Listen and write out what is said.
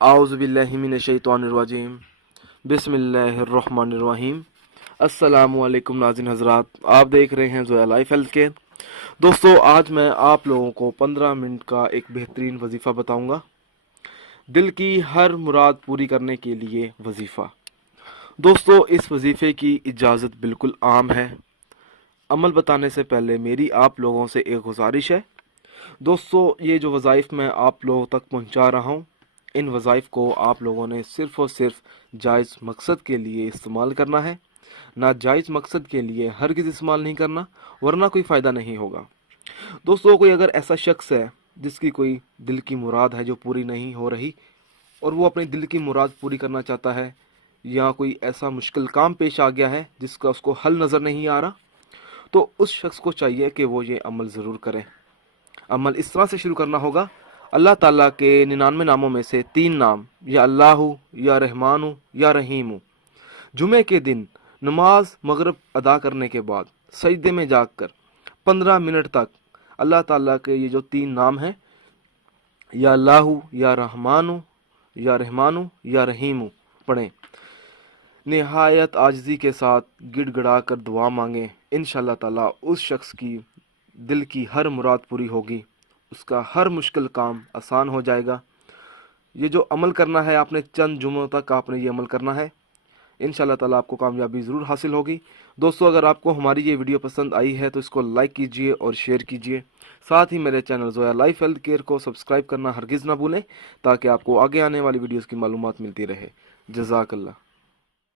आऊज़ु बिल्लाहि मिनश्शैतानिर्रजीम बिस्मिल्लाहिर्रहमानिर्रहीम। अस्सलामु अलैकुम नाज़रीन हज़रात, आप देख रहे हैं ज़ोया लाइफ हेल्थ केयर। दोस्तों, आज मैं आप लोगों को 15 मिनट का एक बेहतरीन वजीफ़ा बताऊंगा। दिल की हर मुराद पूरी करने के लिए वजीफ़ा। दोस्तों, इस वजीफ़े की इजाज़त बिल्कुल आम है। अमल बताने से पहले मेरी आप लोगों से एक गुजारिश है। दोस्तों, ये जो वज़ाइफ मैं आप लोगों तक पहुंचा रहा हूं, इन वज़ाइफ को आप लोगों ने सिर्फ़ और सिर्फ जायज़ मकसद के लिए इस्तेमाल करना है। नाजायज़ मकसद के लिए हरगिज़ इस्तेमाल नहीं करना, वरना कोई फ़ायदा नहीं होगा। दोस्तों, कोई अगर ऐसा शख्स है जिसकी कोई दिल की मुराद है जो पूरी नहीं हो रही और वो अपने दिल की मुराद पूरी करना चाहता है, या कोई ऐसा मुश्किल काम पेश आ गया है जिसका उसको हल नज़र नहीं आ रहा, तो उस शख्स को चाहिए कि वो ये अमल ज़रूर करें। अमल इस तरह से शुरू करना होगा। अल्लाह ताला के 99 नामों में से 3 नाम, या अल्लाह, या रहमान, या रहीम। जुमे के दिन नमाज मगरिब अदा करने के बाद सजदे में जाकर 15 मिनट तक अल्लाह ताला के ये जो 3 नाम हैं, या अल्लाह, या रहमान, या रहमान, या रहीम, पढ़ें। निहायत आजिज़ी के साथ गिड़गिड़ा कर दुआ मांगें। इंशाअल्लाह ताला उस शख्स की दिल की हर मुराद पूरी होगी, उसका हर मुश्किल काम आसान हो जाएगा। ये जो अमल करना है, आपने चंद जुमों तक आपने ये अमल करना है। इंशाअल्लाह ताला आपको कामयाबी ज़रूर हासिल होगी। दोस्तों, अगर आपको हमारी ये वीडियो पसंद आई है तो इसको लाइक कीजिए और शेयर कीजिए। साथ ही मेरे channel Zoya life health care को सब्सक्राइब करना हरगिज़ ना भूलें, ताकि आपको आगे आने वाली वीडियोज़ की मालूमात मिलती रहे। जज़ाकल्लाह।